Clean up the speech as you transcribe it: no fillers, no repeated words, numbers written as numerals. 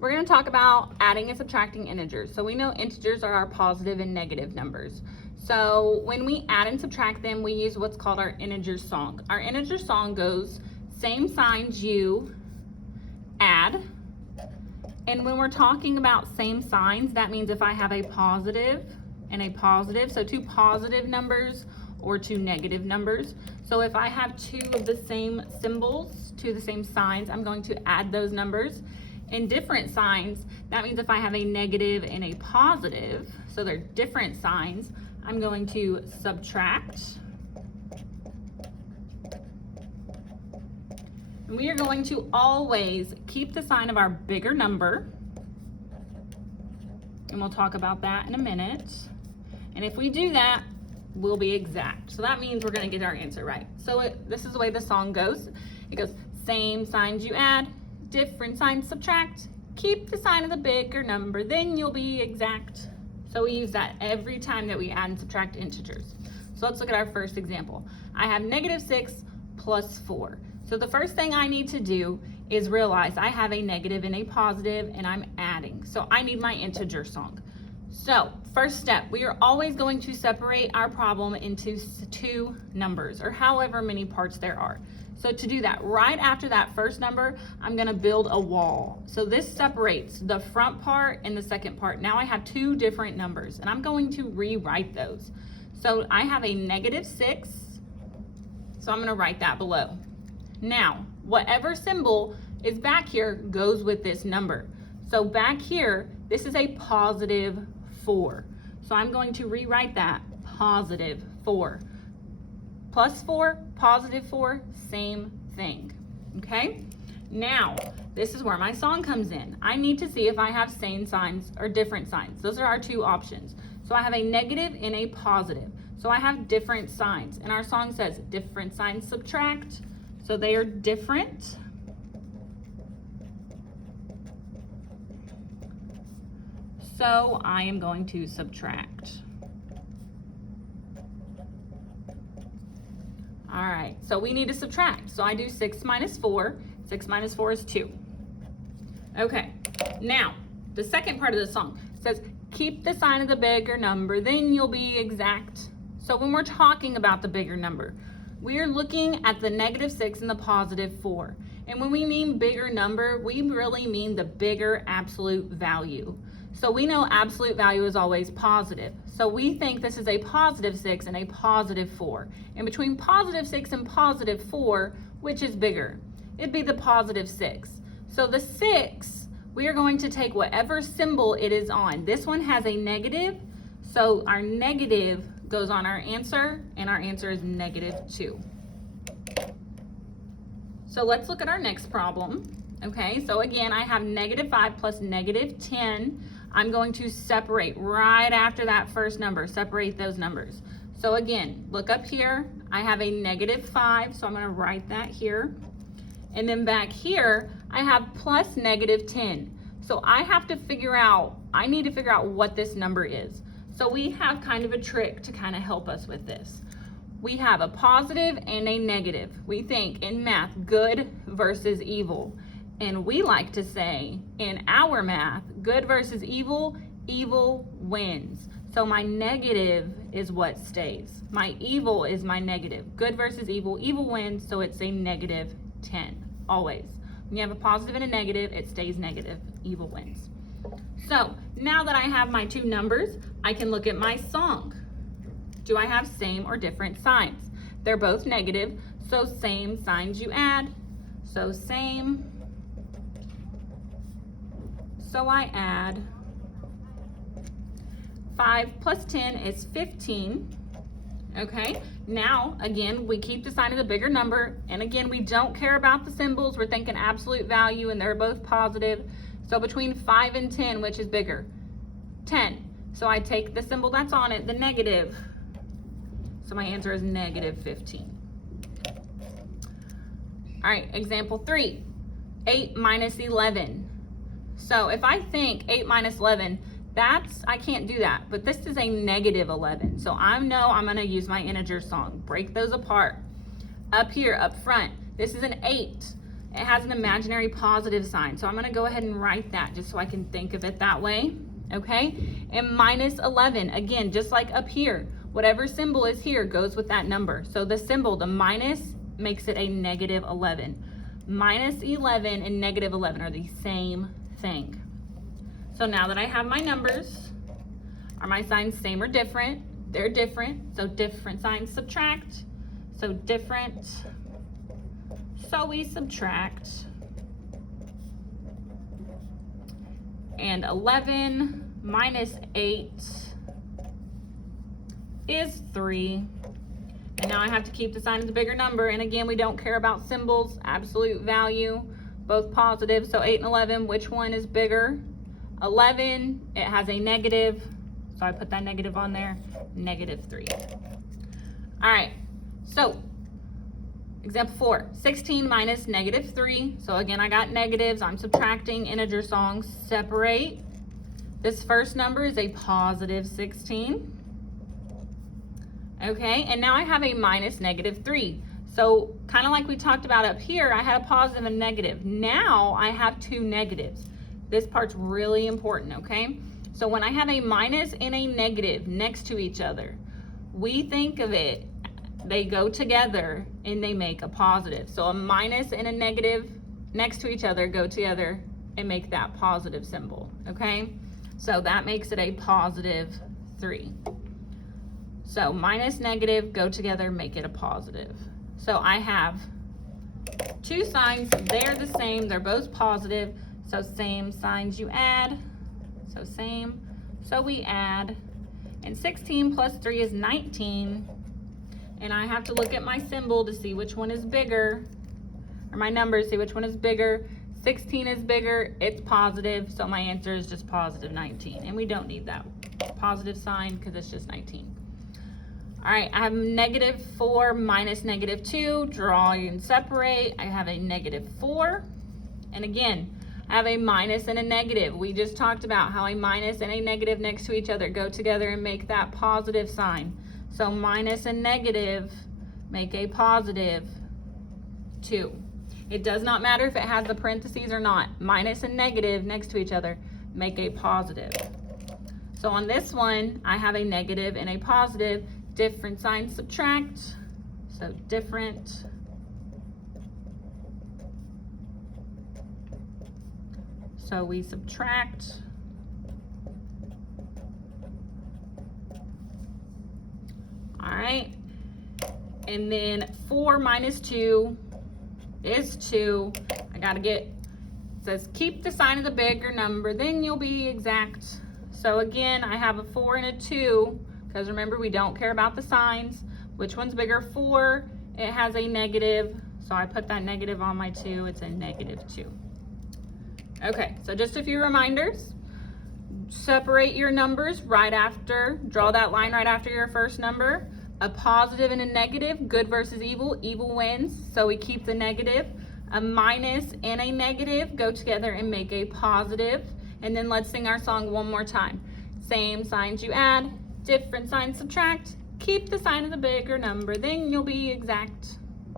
We're going to talk about adding and subtracting integers. So we know integers are our positive and negative numbers. So when we add and subtract them, we use what's called our integer song. Our integer song goes same signs you add. And when we're talking about same signs, that means if I have a positive and a positive, so two positive numbers or two negative numbers. So if I have two of the same symbols, two of the same signs, I'm going to add those numbers. In different signs, that means if I have a negative and a positive, so they're different signs, I'm going to subtract. And we are going to always keep the sign of our bigger number. And we'll talk about that in a minute. And if we do that, we'll be exact. So that means we're going to get our answer right. So this is the way the song goes. It goes, same signs you add, different signs subtract, keep the sign of the bigger number, then you'll be exact. So we use that every time that we add and subtract integers. So let's look at our first example. I have -6 plus 4. So the first thing I need to do is realize I have a negative and a positive and I'm adding. So I need my integer song. So first step, we are always going to separate our problem into two numbers or however many parts there are. So to do that, right after that first number, I'm gonna build a wall. So this separates the front part and the second part. Now I have two different numbers and I'm going to rewrite those. So I have a -6, so I'm gonna write that below. Now, whatever symbol is back here goes with this number. So back here, this is a +4. So I'm going to rewrite that +4. +4, +4, same thing, okay? Now, this is where my song comes in. I need to see if I have same signs or different signs. Those are our two options. So I have a negative and a positive. So I have different signs. And our song says different signs subtract. So they are different. So I am going to subtract. All right, so we need to subtract. So I do 6 minus 4. 6 minus 4 is 2. Okay, now the second part of the song says, keep the sign of the bigger number, then you'll be exact. So when we're talking about the bigger number, we are looking at the -6 and the +4. And when we mean bigger number, we really mean the bigger absolute value. So we know absolute value is always positive. So we think this is a +6 and a +4. And between +6 and +4, which is bigger? It'd be the +6. So the 6, we are going to take whatever symbol it is on. This one has a negative, so our negative goes on our answer, and our answer is -2. So let's look at our next problem. Okay, so again, I have -5 plus -10. I'm going to separate right after that first number, separate those numbers. So again, look up here, I have a -5, so I'm gonna write that here. And then back here, I have plus -10. So I need to figure out what this number is. So we have kind of a trick to kind of help us with this. We have a positive and a negative. We think in math, good versus evil. And we like to say in our math, good versus evil, evil wins. So my negative is what stays. My evil is my negative. Good versus evil, evil wins, so it's a -10, always. When you have a positive and a negative, it stays negative, evil wins. So now that I have my two numbers, I can look at my song. Do I have same or different signs? They're both negative, so same signs you add. So same. So I add 5 plus 10 is 15. Okay, now again, we keep the sign of the bigger number. And again, we don't care about the symbols. We're thinking absolute value and they're both positive. So between 5 and 10, which is bigger? 10. So I take the symbol that's on it, the negative. So my answer is -15. All right, example 3, 8 minus 11. So if I think 8 minus 11, I can't do that, but this is a -11. So I know I'm gonna use my integer song, break those apart. Up here, up front, this is an 8. it has an imaginary positive sign. So I'm gonna go ahead and write that just so I can think of it that way, okay? And minus 11, again, just like up here, whatever symbol is here goes with that number. So the symbol, the minus, makes it a negative 11. Minus 11 and negative 11 are the same thing. So now that I have my numbers, are my signs same or different? They're different, so different signs subtract. So different, so we subtract. And 11 minus 8 is 3. And now I have to keep the sign of the bigger number. And again, we don't care about symbols, absolute value, both positive. So 8 and 11, which one is bigger? 11, it has a negative. So I put that negative on there, negative 3. All right, so example 4, 16 minus negative 3. So again, I got negatives. I'm subtracting integer songs. Separate. This first number is a positive 16. Okay, and now I have a minus negative 3. So kind of like we talked about up here, I had a positive and a negative. Now I have two negatives. This part's really important, okay? So when I have a minus and a negative next to each other, we think of it, they go together and they make a positive. So a minus and a negative next to each other go together and make that positive symbol, okay? So that makes it a positive 3. So minus, negative, go together, make it a positive. So I have two signs, they're the same, they're both positive, so same signs you add, so same, so we add, and 16 plus 3 is 19, and I have to look at my symbol to see which one is bigger, or my numbers, see which one is bigger. 16 is bigger, it's positive, so my answer is just positive 19, and we don't need that positive sign because it's just 19. All right, I have negative 4 minus negative 2, draw and separate. I have a negative 4, and again, I have a minus and a negative. We just talked about how a minus and a negative next to each other go together and make that positive sign. So minus and negative make a positive 2. It does not matter if it has the parentheses or not. Minus and negative next to each other make a positive. So on this one, I have a negative and a positive. Different signs subtract, so different. So we subtract. All right, and then 4 minus 2 is 2. I gotta get, it says keep the sign of the bigger number, then you'll be exact. So again, I have a 4 and a 2. Because remember, we don't care about the signs. Which one's bigger? 4, it has a negative. So I put that negative on my 2, it's a negative 2. Okay, so just a few reminders. Separate your numbers right after, draw that line right after your first number. A positive and a negative, good versus evil, evil wins. So we keep the negative. A minus and a negative go together and make a positive. And then let's sing our song one more time. Same signs you add. Different signs subtract, keep the sign of the bigger number, then you'll be exact.